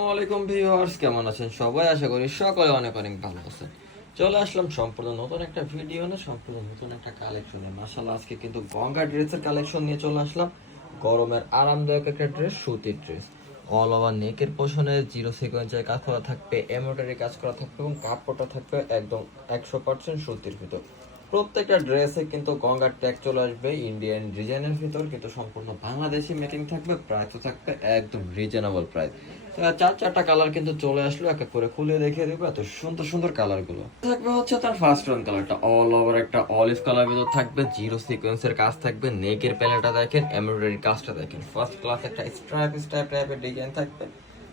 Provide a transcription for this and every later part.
আসসালামাইকুম ভিউয়ার্স, কেমন আছেন সবাই? আশা করি সকলে অনেক অনেক ভালো আছেন। চলে আসলাম সম্পূর্ণ নতুন একটা ভিডিও না সম্পূর্ণ নতুন একটা কালেকশনে মাশাআল্লাহ, আজকে কিন্তু গঙ্গা ড্রেসের কালেকশন নিয়ে চলে আসলাম। গরমের আরামদায়ক একটা ড্রেস সুতির ড্রেস অল ওভার নেকের পোষণে জিরো সিকোয়েন্সের কাজ করা থাকবে এমব্রয়ডারি কাজ করা থাকবে এবং কাপড়টা থাকবে একদম একশো পার্সেন্ট সুতির ভিতর। প্রত্যেকটা ড্রেসে কিন্তু গঙ্গার ট্যাগ চলে আসবে ইন্ডিয়ান ডিজাইনের ভিতর, কিন্তু সম্পূর্ণ বাংলাদেশি মেকিং থাকবে প্রাইসও থাকবে একদম রিজনেবল প্রাইস চার চারটা কালার কিন্তু চলে আসলো, এক এক করে খুলে দেখিয়ে দেবো, এত সুন্দর সুন্দর কালারগুলো। থাকবে হচ্ছে তার ফার্স্ট রান কালারটা অল ওভার একটা অলিভ কালার ভিতর থাকবে জিরো সিকোয়েন্সের কাজ থাকবে নেকের প্যানেলটা দেখেন এমব্রয়ডারি কাজটা দেখেন। ফার্স্ট ক্লাস একটা স্ট্রাইপ স্ট্রাইপ টাইপের ডিজাইন থাকবে।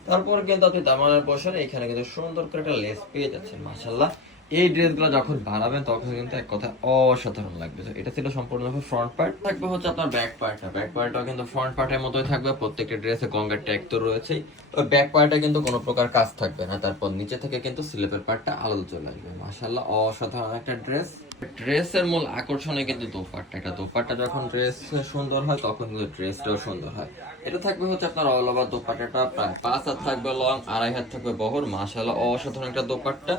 তারপর কিন্তু আপনি দামানের বসেন এখানে কিন্তু সুন্দর করে একটা লেস পেয়ে যাচ্ছেন মাশাল্লাহ এই ড্রেসগুলো যখন বানাবেন, তখন কিন্তু এক কথা অসাধারণ লাগবে। তো এটা ছিল সম্পূর্ণভাবে ফ্রন্ট পার্ট থাকবে হচ্ছে আপনার ব্যাক পার্টটা ব্যাক পার্টটাও কিন্তু ফ্রন্ট পার্টের মতোই থাকবে। প্রত্যেকটা ড্রেসে গঙ্গার ট্যাগ তো রয়েছেই। তো ব্যাক পার্টে কিন্তু কোনো প্রকার কাজ থাকবে না। তারপর নিচে থেকে কিন্তু স্লিপের পার্টটা আলাদা চলে আসবে। মাশাল্লাহ অসাধারণ একটা ড্রেস ড্রেসের মূল আকর্ষণে কিন্তু দোপাট্টা এটা দোপাট্টা যখন ড্রেস সুন্দর হয়, তখন কিন্তু ড্রেসটাও সুন্দর হয়। এটা থাকবে হচ্ছে আপনার অল ওভার দোপাট্টাটা প্রায় পাঁচ হাত থাকবে লং আড়াই হাত থাকবে বহর মাসালা অসাধারণ একটা দোপাট্টা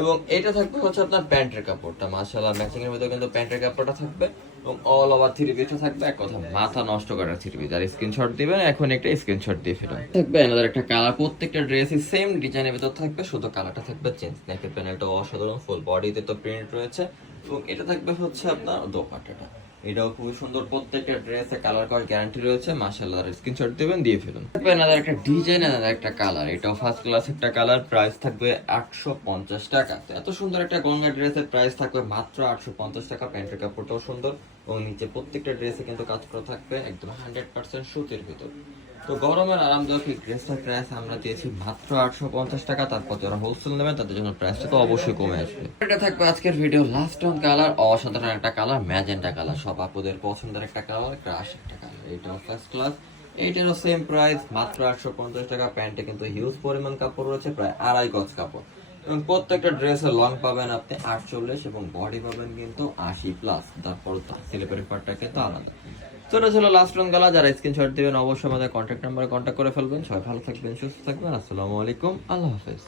এবং এটা থাকবে হচ্ছে আপনার প্যান্টের কাপড়টা। মাসালা ম্যাচিং এর মধ্যে কিন্তু প্যান্টের কাপড়টা থাকবে। এবং অল ওভার থ্রি পিসটা থাকবে, এক কথা, মাথা নষ্ট করার থ্রি পিস আর স্ক্রিনশট দিবেন, এখন একটা স্ক্রিনশট দিয়ে ফেলুন। থাকবে এনাদের একটা কালার প্রত্যেকটা ড্রেসই সেম ডিজাইনের ভিতর থাকবে, শুধু কালারটা থাকবে চেঞ্জ নেকের প্যানেলটা অসাধারণ ফুল বডিতে তো প্রিন্ট রয়েছে, এবং এটা থাকবে হচ্ছে আপনার দোপাট্টাটা। এটাও খুবই সুন্দর। প্রত্যেকটা ড্রেসে কালার করার গ্যারান্টি রয়েছে। মাশাআল্লাহ স্ক্রিনশট দিবেন, দিয়ে ফেলুন। এনাদের একটা ডিজাইন এনাদার একটা কালার এটাও ফার্স্ট ক্লাস একটা কালার প্রাইস থাকবে আটশো পঞ্চাশ টাকা। এত সুন্দর একটা গঙ্গা ড্রেসের প্রাইস থাকবে মাত্র আটশো পঞ্চাশ টাকা। প্যান্টের কাপড়টাও সুন্দর। এবং নিচে প্রত্যেকটা ড্রেসে কিন্তু কাজ করা থাকবে একদম হান্ড্রেড পার্সেন্ট সুতির ভিতর। তো গরমের আরামদায়ক এই ড্রেসটার প্রাইস আমরা দিয়েছি মাত্র আটশো পঞ্চাশ টাকা। তারপর যারা হোলসেল নেবেন, তাদের জন্য প্রাইসটা তো অবশ্যই কমে আসবে। এটা থাকবে আজকের ভিডিও লাস্ট অন কালার অসাধারণ একটা কালার ম্যাজেন্টা কালার সব আপুদের পছন্দের একটা কালার ক্রাশ একটা কালার এটাও ফার্স্ট ক্লাস এইটারও সেম প্রাইস মাত্র আটশো পঞ্চাশ টাকা। প্যান্টে কিন্তু হিউজ পরিমাণ কাপড় রয়েছে, প্রায় আড়াই গজ কাপড়। এবং প্রত্যেকটা ড্রেসের লং পাবেন আপনি আটচল্লিশ এবং বডি পাবেন কিন্তু আশি প্লাস তারপর স্লিপের পার্টটা কিন্তু আলাদা। তো ছিল লাস্ট রান গলা যারা স্ক্রিনশট দিবেন অবশ্যই আমাদের কন্ট্যাক্ট নাম্বারে কন্ট্যাক্ট করে ফেলবেন। সবাই ভালো থাকবেন, সুস্থ থাকবেন, আসসালামু আলাইকুম, আল্লাহ হাফেজ।